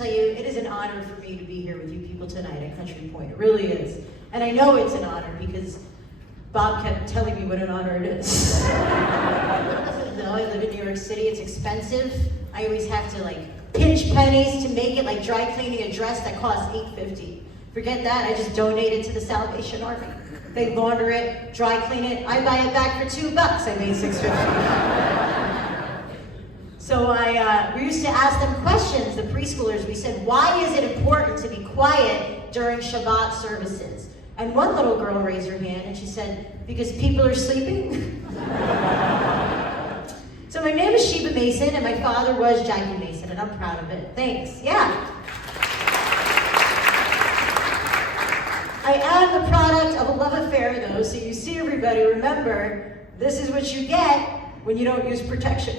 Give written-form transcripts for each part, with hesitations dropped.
tell you, it is an honor for me to be here with you people tonight at Country Point. It really is. And I know it's an honor because Bob kept telling me what an honor it is. No, I live in New York City, it's expensive. I always have to pinch pennies to make it, like dry cleaning a dress that costs $8.50. Forget that, I just donate it to the Salvation Army. They launder it, dry clean it, I buy it back for $2, I made $6.50. So we used to ask them questions, the preschoolers. We said, why is it important to be quiet during Shabbat services? And one little girl raised her hand and she said, because people are sleeping? So my name is Sheba Mason and my father was Jackie Mason and I'm proud of it. Thanks, yeah. I am the product of a love affair though, so you see everybody, remember, this is what you get when you don't use protection.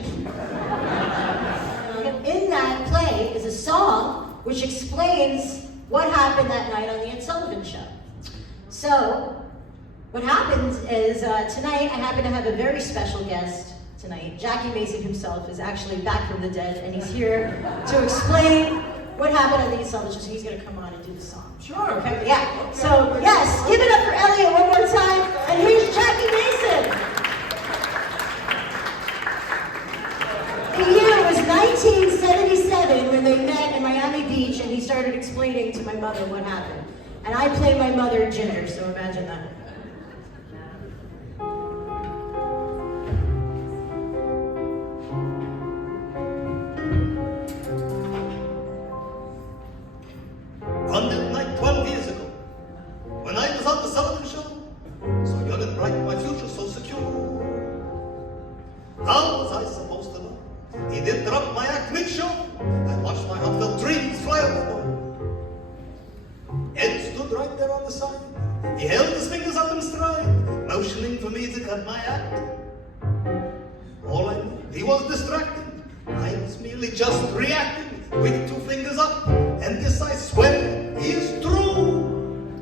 In that play is a song which explains what happened that night on the Ed Sullivan Show. So, what happens is tonight I happen to have a very special guest tonight. Jackie Mason himself is actually back from the dead and he's here to explain what happened on the Ed Sullivan Show, so he's going to come on and do the song. Sure. Okay, yeah. So, yes, give it up for Elliot one more time, and here's Jackie Mason. The year was 1977 when they met in Miami Beach and he started explaining to my mother what happened. And I play my mother Ginger, so imagine that. On that night 12 years ago, when I was on the Sullivan Show, so young and bright, my future so secure. How was I supposed to know? He'd interrupt my act mid-show. I watched my heartfelt dreams fly out the door. Ed stood right there on the side. He held his fingers up in stride, motioning for me to cut my act. All I knew, he was distracted. I was merely just reacting with 2 fingers up. And this I swear is true.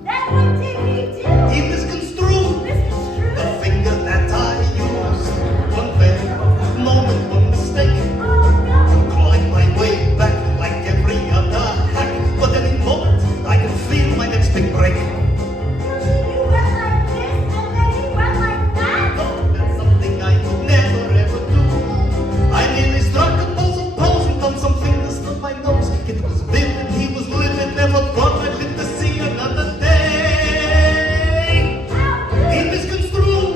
Then what did he do? He misconstrued the finger that I used. One very moment, one mistake. Oh no! Clawing my way back like every other hack. But any moment, I can feel my next big break. You went like this and then you went like that? Oh, that's something I could never ever do. I nearly struck a pose and done some fingers through my nose. It was vivid, he was livid, never thought I'd live to see another day. He misconstrued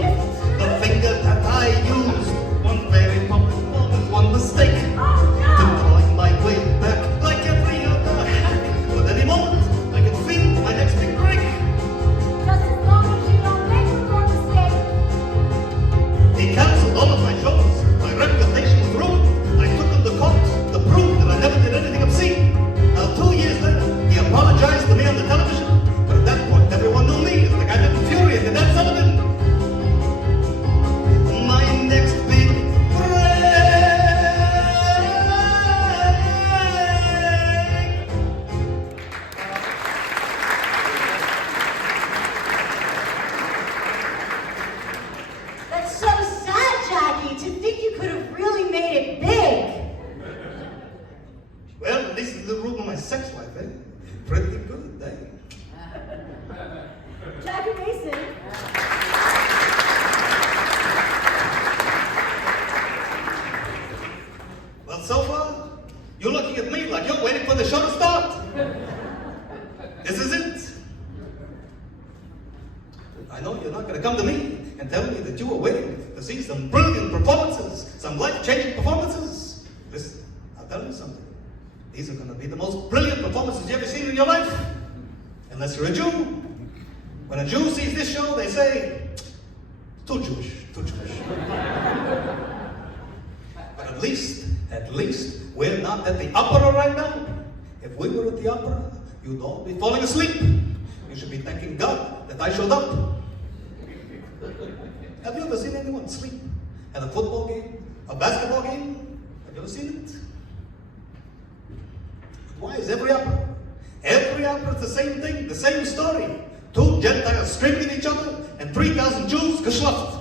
the finger that I used. One very moment, one mistake. Drawing my way back like every other hack. But any moment, I can feel my next big break. Just as long as you don't make more mistakes. He cancelled all of my shows. My reputation was ruined. I took him to court to prove that I never did anything obscene. Now 2 years later, he apologized to me on the television. But at that point, everyone knew me as the guy that infuriated Ed Sullivan. My next big break. That's so sad, Jackie, to think you could have really made it big. Well, at least it's the room of my sex life, eh? Pretty good, eh? Jackie Mason. Well, so far, you're looking at me like you're waiting for the show to start. This is it. I know you're not going to come to me and tell me that you were waiting to see some brilliant performances, some life-changing performances. Listen, I'll tell you something. These are going to be the most brilliant performances you've ever seen in your life. Unless you're a Jew. When a Jew sees this show, they say, too Jewish, too Jewish. But at least, we're not at the opera right now. If we were at the opera, you'd all be falling asleep. You should be thanking God that I showed up. Have you ever seen anyone sleep at a football game, a basketball game? Have you ever seen it? Why is every opera is the same thing, the same story? 2 Gentiles screaming at each other and 3,000 Jews geschlacht.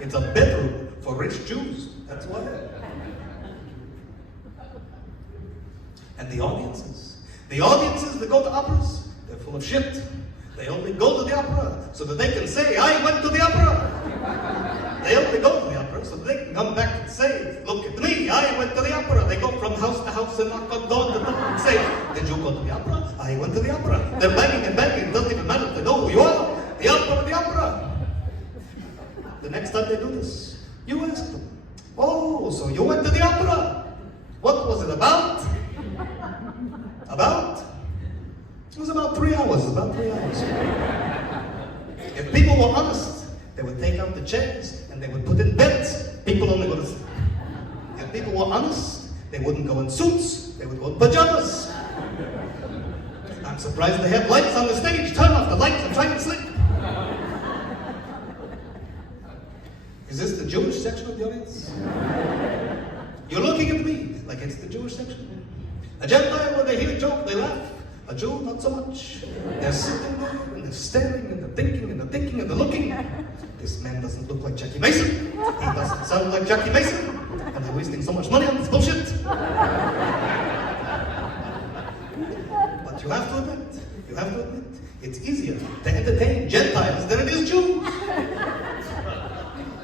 It's a bedroom for rich Jews, that's why. And the audiences that go to operas, they're full of shit. They only go to the opera so that they can say, I went to the opera. They only go to the opera so that they can come back and say, look at me, I went to the opera. They go from house to house and knock on door to door and say, did you go to the opera? I went to the opera. They're banging and banging. It doesn't even matter if they know who you are. The opera, the opera. The next time they do this, you ask them, oh, so you went to the opera. What was it about? About? It was about 3 hours, If people were honest, they would take out the chairs and they would put in beds. People only go to sleep. If people were honest, they wouldn't go in suits, they would go in pajamas. I'm surprised they have lights on the stage. Turn off the lights, I'm trying to sleep. Is this the Jewish section of the audience? You're looking at me like it's the Jewish section. A Gentile, when they hear a joke, they laugh. A Jew, not so much. They're sitting there and they're staring and they're thinking and they're thinking and they're looking. This man doesn't look like Jackie Mason. He doesn't sound like Jackie Mason. And they're wasting so much money on this bullshit. But you have to admit, it's easier to entertain Gentiles than it is Jews.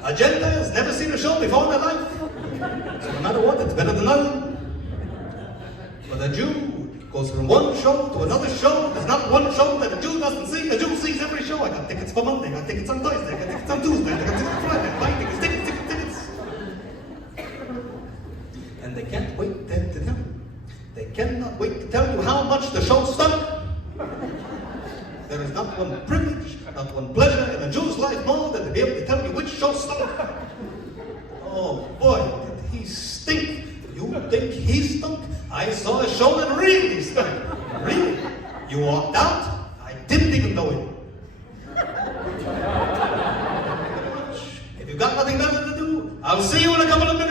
A Gentile's never seen a show before in their life. So no matter what, it's better than nothing. But a Jew goes from one show to another show. There's not one show that a Jew doesn't see. A Jew sees every show. I got tickets for Monday, I got tickets on Thursday, I got tickets on Tuesday, I got tickets on Friday. I'm buying tickets. And they can't wait to tell you. They cannot wait to tell you how much the show stunk. There is not one privilege, not one pleasure in a Jew's life more than to be able to tell you which show stunk. Oh boy, did he stink. You think he stunk? I saw a show that really stunk. Really? You walked out? I didn't even know it. If you've got nothing better to do, I'll see you in a couple of minutes.